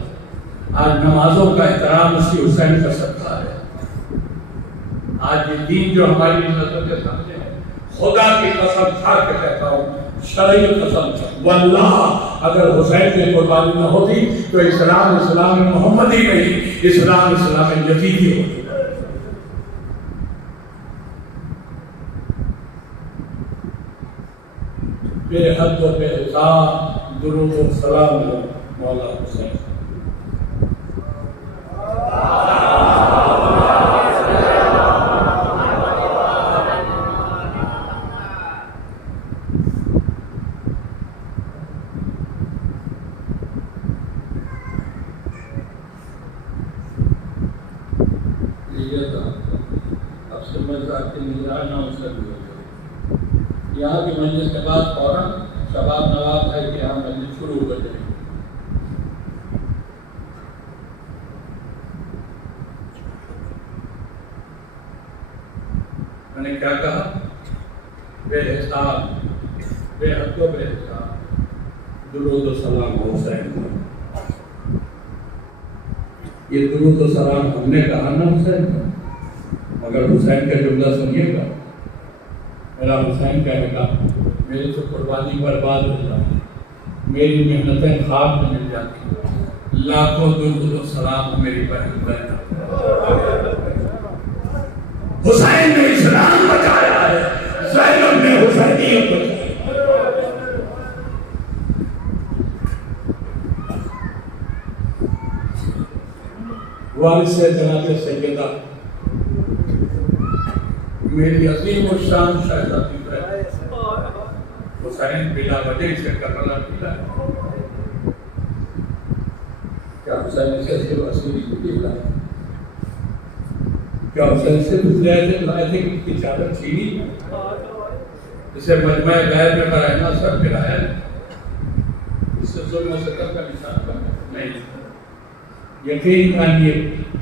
آج نمازوں کا احترام اسی حسین کا صدقہ ہے۔ آج یہ دین جو ہماری نظر کے سامنے ہے، خدا کی قسم کھا کے کہتا ہوں، شرعی قسم واللہ اگر حسین کی قربانی نہ ہوتی تو اسلام اسلام محمدی نہیں، اسلام اسلام یزیدی ہوتی۔ بے حد و بے حساب درود و سلام مولا حسین۔ اب سمجھدار کی نگران نہ ہو سکتی، یہاں کی مجلس کے بعد فوراً شباب نواب بھائی کے یہاں مجلس شروع ہو جائے گی۔ میں نے کیا کہا؟ بے حساب بے حد و بے حساب درود و سلام حسین۔ یہ درود و سلام ہم نے کہا نا حسین کا، مگر حسین کا جملہ سنیے گا، میرا حسین کہے گا میری تو قربانی برباد ہو جاتی، میری محنتیں خواب میں مل جاتی، لاکھوں درود و سلام میری بہن بہن۔ حسین نے اسلام بچایا ہے، زینب نے حسینیت بچائی۔ والد سے جناب سیدہ میری عظیم و شان شہزادی ہے، حسین بلا وجہ سے کربلا ملا ہے۔ کیا حسین سے صرف عصیری کی لائے؟ کیا حسین سے لائے تھے کہ کی چادر چھینی؟ اسے مجمع غیر میں براہنا سب گرایا، اس سے ظلم و ستم کا نشان بنا نہیں۔ یقین جانیے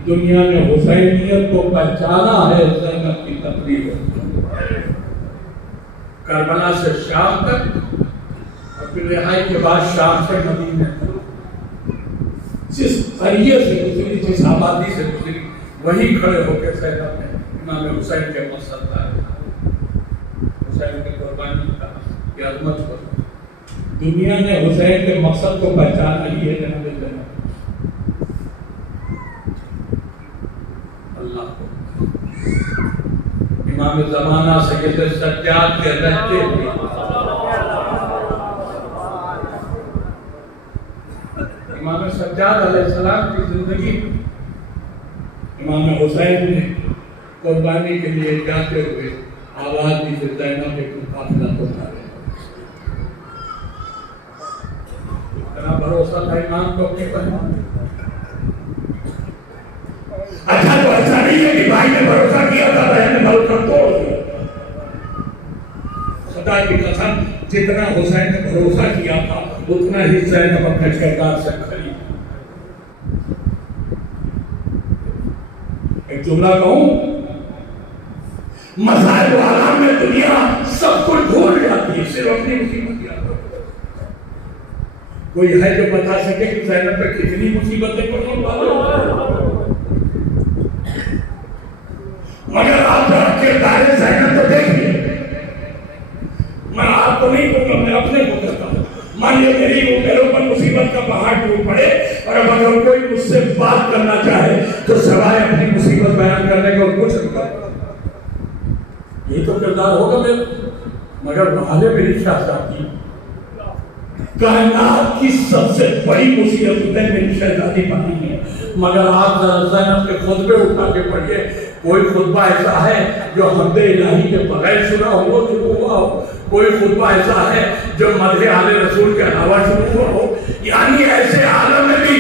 دنیا میں حسینیت کو پہچانا ہے زینب کی تقریر، کربلا سے شام تک اور پھر رہائی کے بعد شام سے مدینے تک، جس قریے سے گزری، جس آبادی سے گزری، وہیں کھڑے ہو کے زینب نے امام حسین کے مقصد کا حسین کی قربانی کی عظمت کو، دنیا نے حسین کے مقصد کو پہچانا ہی ہے جناب زینب۔ امام زمانہ سید سجاد کے رہتے ہوئے امام سجاد علیہ السلام کی زندگی امام حسین نے قربانی کے لیے جاتے ہوئے آواز دی کہ زینب ایک قافلہ تو اٹھا رہے، اتنا بھروسہ تھا امام کو اپنی بہن۔ اچھا تو ایسا نہیں ہے کہ بھائی نے بھروسہ کیا تھا بہن نے بھروسہ توڑ دیا۔ خدا کی قسم جتنا حسین نے بھروسہ کیا تھا اتنا ہی زینب اپنے کردار سے کھڑی۔ ایک جملہ کہوں، مصائب و آلام میں دنیا سب کچھ بھول جاتی ہے، صرف اپنی مصیبت یاد رکھو۔ کوئی ہے جو بتا سکے کہ زینب پہ کتنی مصیبتیں پڑی والوں؟ مگر آپ کردار زینب تو دیکھیے، میں آپ کو نہیں کہوں گا، میں اپنے کو کہتا ہوں، مان لیے میری وہ میرے اوپر مصیبت کا پہاڑ ٹوٹ پڑے اور اب اگر کوئی مجھ سے بات کرنا چاہے تو سوائے اپنی مصیبت بیان کرنے کا کچھ نہیں کرتا، یہ تو کردار ہوگا میرا۔ مگر محالے میری شہزادی، کائنات کی سب سے بڑی مصیبت میری شہزادی بنی ہے، مگر آپ ذرا زینب کے خطبے اٹھا کے پڑھیے، کوئی خطبہ ایسا ہے جو حمد الہی کے بغیر سنا ہو شروع ہوا ہو، کوئی خطبہ ایسا ہے جو مدح آل رسول کے علاوہ شروع ہوا ہو، یعنی ایسے عالم میں بھی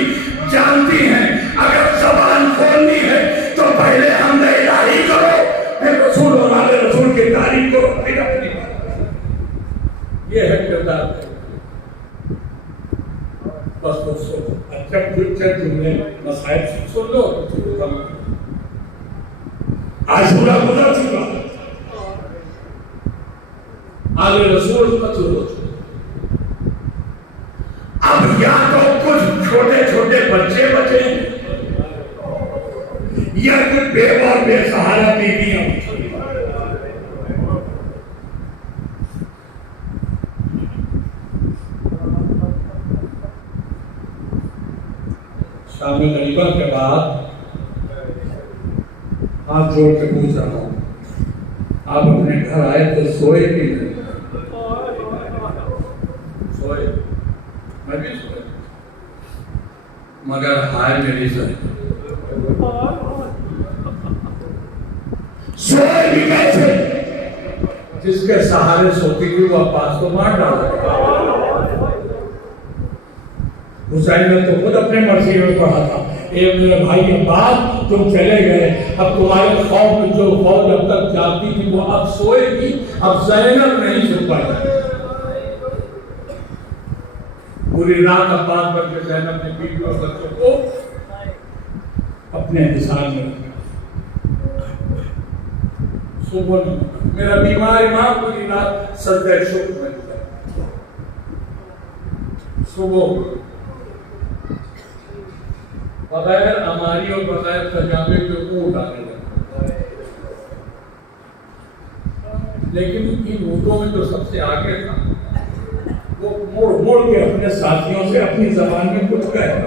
جانتی ہیں اگر زبان کھولنی ہے تو پہلے حمد الہی کرو، پھر رسول اور آل رسول کی تعریف کرو، پھر اپنی بات۔ یہ ہے کردار۔ بس دوستو، اچھا کچھ جملے مسائل سن لو، عاشورہ گزر چکا، آل رسول قتل ہو چکے، اب یا تو کچھ چھوٹے چھوٹے بچے بچے یا کچھ بیوہ اور بے سہارا بیویاں بچے۔ شام غریبہ کے بعد ہاتھ جوڑ کے پوچھ رہا ہوں، آپ اپنے گھر آئے تو سوئے کہ نہیں؟ سوئے، میں بھی سوئے، مگر ہائے میری زینب، سوئے بھی کیسے؟ جس کے سہارے سوتی تھی وہ عباس کو مار ڈالا۔ حسین نے تو خود اپنے مرضی میں پڑھا تھا، اے میرے بھائی عباس تم چلے گئے، اب تمہارے خوف میں جو فوج اب تک جاتی تھی وہ اب سوئے گی، اب زینب نہیں سو پائی۔ پوری رات عباس بن کے زینب نے بیوی اور بچوں کو اپنے حصار میں رکھا۔ صبح میرا بیمار امام پوری رات سجدہ شکر میں گزارا، صبح بغیر اماری اور بغیر تجابے کے اونٹ آنے لگا، لیکن ان اونٹوں میں جو سب سے آگے تھا وہ مڑ مڑ کے اپنے ساتھیوں سے اپنی زبان میں کچھ کہتا۔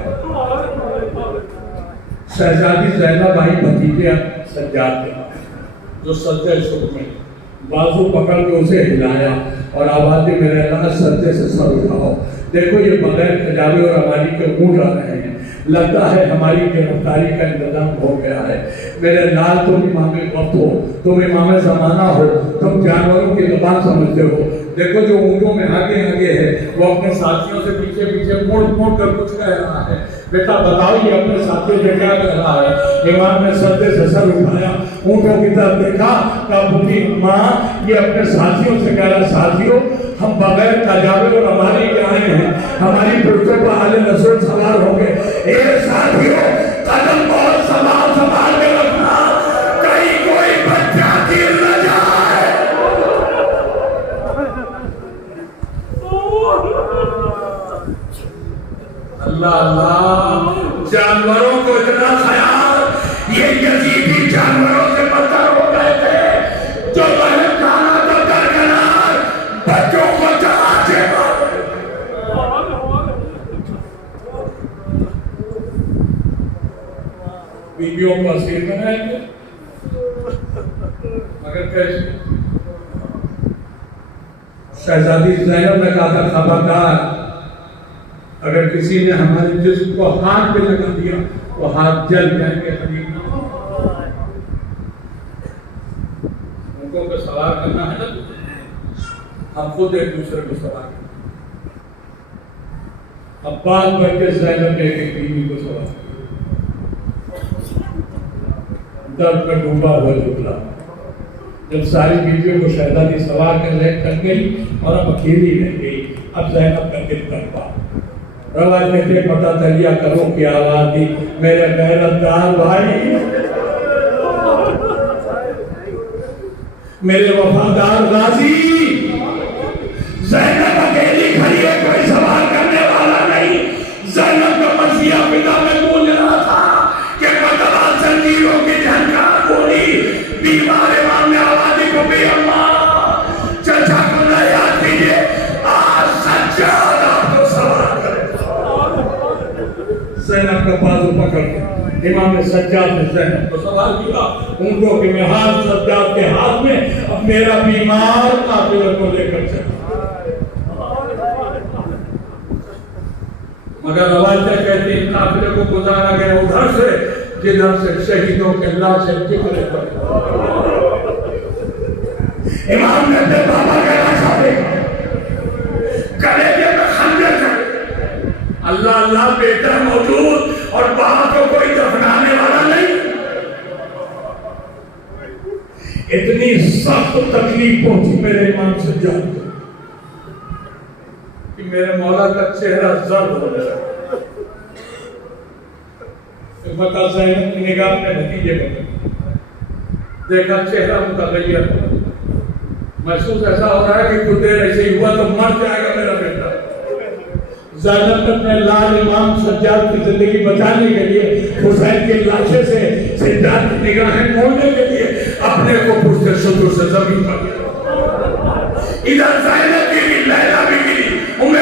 شہزادی زینب آئی بھتیجے سجاد کے جو سجدہ شکر میں بازو پکڑ کے اسے ہلایا اور آواز دی میرے اللہ سجدے سے سر اٹھاؤ، دیکھو یہ بغیر تجابے اور اماری کے اونٹ آ رہے ہیں، لگتا ہے ہماری گرفتاری کا انتظام ہو گیا ہے۔ میرے لال تم امام وقت ہو، تم امام زمانہ ہو، تم جانوروں کی زبان سمجھتے ہو، دیکھو جو اونٹوں میں آگے آگے ہے وہ اپنے ساتھیوں سے پیچھے پیچھے مڑ مڑ کر کچھ کہہ رہا ہے، بیٹا بتاؤ یہ اپنے ساتھیوں سے کیا کہہ رہا ہے؟ امام نے سجدے سے سر اٹھایا، اونٹوں کی طرف دیکھا، کہا بھوٹی ماں یہ اپنے ساتھیوں سے کہہ رہا، ساتھیوں ہم بغیر تجاوز اور ہماری کے آئے ہیں، ہماری پشتوں پر آل رسول سوار ہوں گے، اے ساتھیوں قدم بہت سنبھال کے رکھنا، کہیں کوئی بچہ گر نہ جائے۔ اللہ اللہ، جانوروں کو اتنا خیال، یہ یزیدی جانوروں سے بدتر ہو گئے تھے، جو بہت کھانا تو درکنار بچوں کو چلاتے مارے۔ بیویوں کو اسیر بنائیں گے، مگر کیسے؟ شہزادی زینب نے کہا تھا خبردار اگر کسی نے ہمارے جسم کو ہاتھ پہ لگا دیا تو ہاتھ جل جائیں گے، حدیث نہ ہو۔ ان کو سوار کرنا ہے نا، ہم خود ایک دوسرے کو سوار کرنا۔ عباس بن کے زینب نے ایک بیوی کو سوار کیا، درد میں ڈوبا ہوا جھولا۔ جب ساری بیویوں کو شہزادی سوار کر لے کر گئی اور اب اکیلی رہ گئی، اب زینب کا دل تڑپا۔ روایت پتہ چلیا کرو کی آواز دی، میرے غیرت دار بھائی میرے وفادار غازی، زینب اکیلی کھڑی ہے، کوئی سوال کرنے والا نہیں۔ زینب کا مسیح فضا میں گونج رہا تھا کہ مطلع زنجیروں کی جھنکار بولی، بیمار امام نے آواز دی، بھی اماں چچا کو نہ یاد کیجئے، آج سجاد آپ کو سوال کرے۔ زینب کا بازو پکڑ کے امام نے سجاد نے زینب کو سوال کیا، اونٹوں کے محاذ سجاد کے ہاتھ میں، اب میرا بیمار قافلے کو لے کر چلا۔ مگر روایتیں کہتی ہیں قافلے کو گزارا گیا ادھر سے جدھر سے شہیدوں کے لاشیں ٹکرے پڑے۔ امام نے اپنے بابا کا لاشا دیکھا، کلیجے میں خنجر چڑھے، اللہ اللہ بیٹا موجود اور باپ کو کوئی دفنانے والا نہیں۔ اتنی سخت تکلیف پہنچی میرے امام سجاد کو کہ میرے مولا کا چہرہ زرد ہو گیا۔ بتا زینب کی نگاہ نے بھتیجے کو دیکھا، چہرہ متغیر، محسوس ایسا ہو رہا ہے کہ کچھ دیر ایسے ہی ہوا تو مر جائے گا میرا بیٹا۔ زینب نے اپنے لال امام سجاد کی زندگی بچانے کے لیے حسین کے لاشے سے سجاد کی نگاہیں موڑنے کے لیے اپنے کو پشت شتر سے زمین پر گیا۔ ادھر زینب بھی گری، لیلا بھی گری،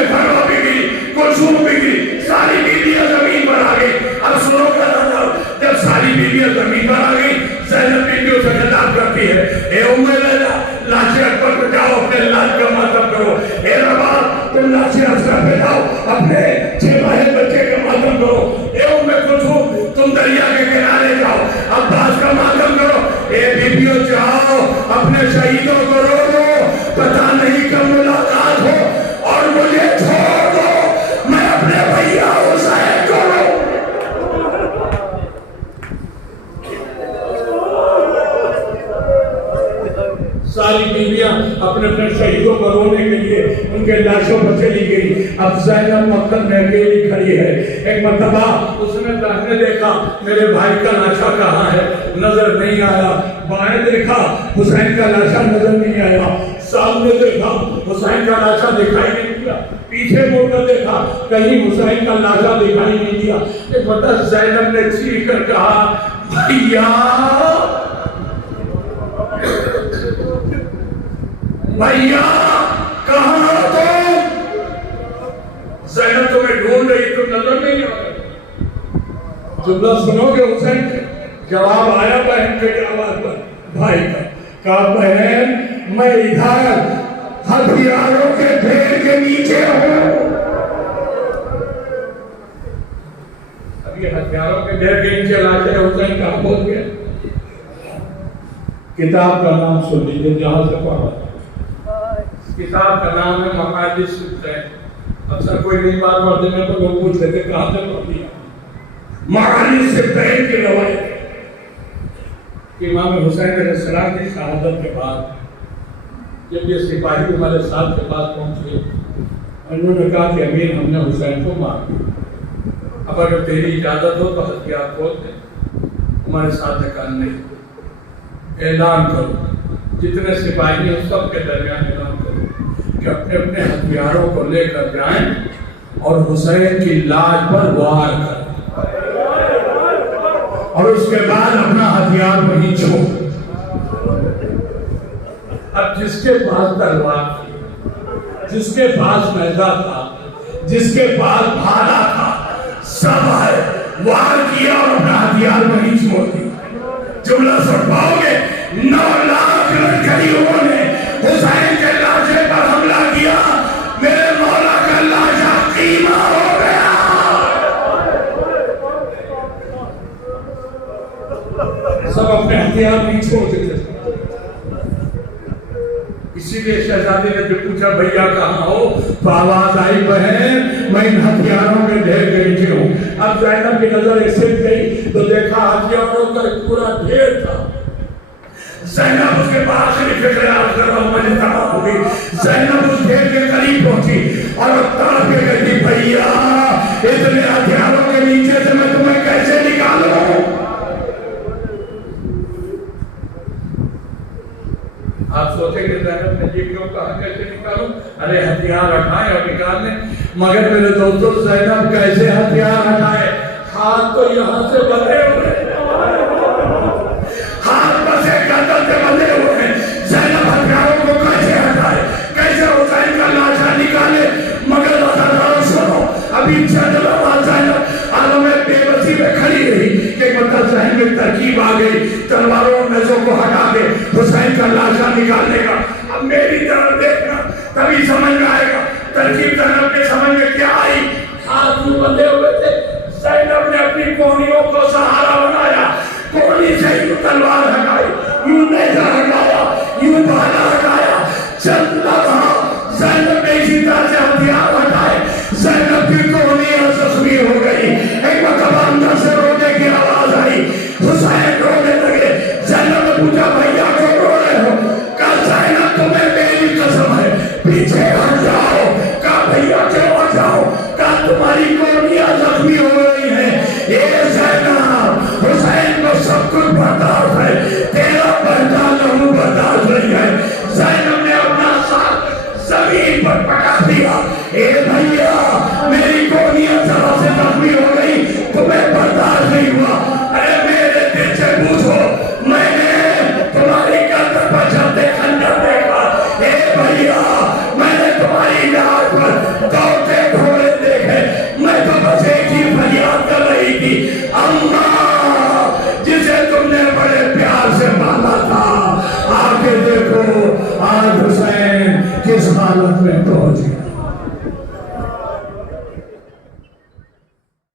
فروا بھی گری، کلثوم بھی گری، ساری بیویاں زمین پر آ گئی۔ اب سنو کا نظر، جب ساری بیویاں زمین پر آ گئی، زینب بیویوں سے خطاب کرتی ہے، اے ام لیلا، لاش اکبر پہ جاؤ، اپنے لاش کا ماتم کرو۔ اے ربا، تم لاش اصغر پہ جاؤ، اپنے 6 ماہ بچے کا ماتم کرو۔ اے ام کلثوم، تم دریا کے کنارے جاؤ، عباس کا ماتم کرو۔ اے بیویوں جاؤ، اپنے شہیدوں کو رو دو، پتہ نہیں کب ملاقات ہو اور مجھے چھوڑ دو، میں اپنے بھیا حسین کو رو۔ ساری بیویاں اپنے اپنے شہیدوں کو رونے کے لیے ان کے لاشوں پر چلی گئی۔ اب زینب مقتل میں اکیلی کھڑی ہے۔ ایک مرتبہ اس نے داہنے دیکھا، میرے بھائی کا لاشا کہاں ہے؟ نظر نہیں آیا۔ بائیں دیکھا، حسین کا لاشا نظر نہیں آیا۔ سامنے دیکھا، حسین کا لاشا دکھائی نہیں دیا۔ پیچھے مڑ کر دیکھا، کہیں حسین کا لاشا دکھائی نہیں دیا۔ ایک مرتبہ زینب نے چیخ کر کہا، بھیا بھیا کہاں ہو تم؟ زینب تمہیں ڈھونڈ رہی، تم نظر نہیں آ رہے۔ جملہ سنو گے حسین کا جواب آیا بہن کے آواز پر، بھائی کا کہا، بہن میں ادھر ہتھیاروں کے ڈھیر کے نیچے ہوں۔ اب یہ ہتھیاروں کے ڈھیر کے نیچے لاتے حسین کہاں پہنچ گیا؟ کتاب کا نام سن لیجیے جہاں سے پڑھا۔ کتاب کا نام ہے مقالد سبتین۔ اکثر کوئی نئی بات پڑھتے ہیں تو لوگ پوچھ لیتے کہاں سے پڑھی ہے۔ مقالد سبتین کی روایت ہے کہ امام حسین علیہ السلام کی شہادت کے بعد جب یہ سپاہی ہمارے ساتھ کے پاس پہنچے، انہوں نے کہا کہ امیر ہم نے حسین کو مار دیا، اب اگر تیری اجازت ہو تو ہتھیار کھول دیں، ہمارے ساتھ کام نہیں، اعلان کرو، جتنے سپاہی ہیں سب کے درمیان اعلان کرو کہ اپنے اپنے ہتھیاروں کو لے کر جائیں اور حسین کی لاش پر وار کریں، اور اس کے بعد اپنا ہتھیار وہیں چھوڑ۔ اب جس کے پاس تلوار تھی، جس کے پاس نیزہ تھا، جس کے پاس بھالا تھا، سب ہے وار کیا اور اپنا ہتھیار وہیں چھوڑ دیا۔ جملہ سن پاؤ گے، 9 لاکھ لڑکیوں نے حسین کے لاشے پر حملہ کیا، میرے مولا کا لاشا قیمہ ہو گیا۔ سب اپنے ہتھیار نہیں چھوڑ دیتے۔ اسی لیے شہزادے نے جو پوچھا بھیا کہاں ہو، تو آواز آئی بہن میں ان ہتھیاروں کے ڈھیر کے نیچے ہوں۔ اب زینب کی نظر ایک سمت گئی تو دیکھا ہتھیاروں کا ایک پورا ڈھیر تھا۔ زینب اس کے پاس سے فکر آف کر رہا ہوں، تمام ہو گئی۔ زینب اس ڈھیر کے قریب پہنچی اور تڑپ کے کہتی بھیا اتنے ہتھیاروں کے نیچے سے میں تمہیں کیسے نکالوں؟ کہ زینب نے یہ کیوں کہا کیسے نکالوں؟ ارے ہتھیار اٹھائے اور نکالنے. مگر میرے دوستوں زینب کیسے ہتھیار اٹھائے؟ ہاتھ تو یہاں سے بندھے ہوئے، ہاتھ بسے گردن سے بندھے ہوئے ہیں. زینب ہتھیاروں کو کیسے ہٹائے، کیسے حسین کا لاشا نکالے؟ مگر وفادار سنو، ابھی چند لمحات زینب عالم بے بسی میں کھڑی رہی کہ مطلب ذہن میں ترکیب آ گئی تلواروں اور نیزوں کو ہٹا کے حسین کا لاشا نکالنے کا. اب میری طرف دیکھنا تبھی سمجھ میں آئے گا ترکیب. زینب کے سمجھ میں کیا آئی؟ ہاتھ یوں بندھے ہوئے تھے. زینب نے اپنی کوہنیوں کو سہارا بنایا، کوہنی سے یوں تلوار ہٹائی، یوں نیزہ ہٹایا، یوں بھالا ہٹایا. چند لمحہ زینب نے اسی طرح سے ہتھیار ہٹائے. زینب کی کوہنیاں زخمی ہو گئی. ایک مرتبہ اندر سے رونے کی آواز آئی، حسین رونے لگے. زینب نے پوچھا بھیا کیوں رو رہے ہو؟ کہا زینب تمہیں میری قسم ہے پیچھے ہٹ جاؤ. کہا بھیا کیوں ہٹ جاؤ؟ کہا تمہاری کوہنیاں زخمی ہو رہی ہیں. یہ زینب حسین کو سب کچھ برداشت ہے، تیرا بہتا لہو برداشت نہیں ہے. زینب نے اپنا ساتھ زمین پر پٹا دیا. اے بھیا میری کوہنیاں ذرا سے زخمی ہو گئی، تمہیں برداشت نہیں ہوا. ارے میرے دل سے پوچھو، میں نے تمہاری گردن پر چلتے خنجر دیکھا. اے بھیا میں نے تمہاری لاش پر دوڑتے گھوڑے دیکھے. میں تو بس ایک ہی فریاد کر رہی تھی، اللہ جسے تم نے بڑے پیار سے پالا تھا آ کے دیکھو آج حسین کس حالت میں پہنچ گیا.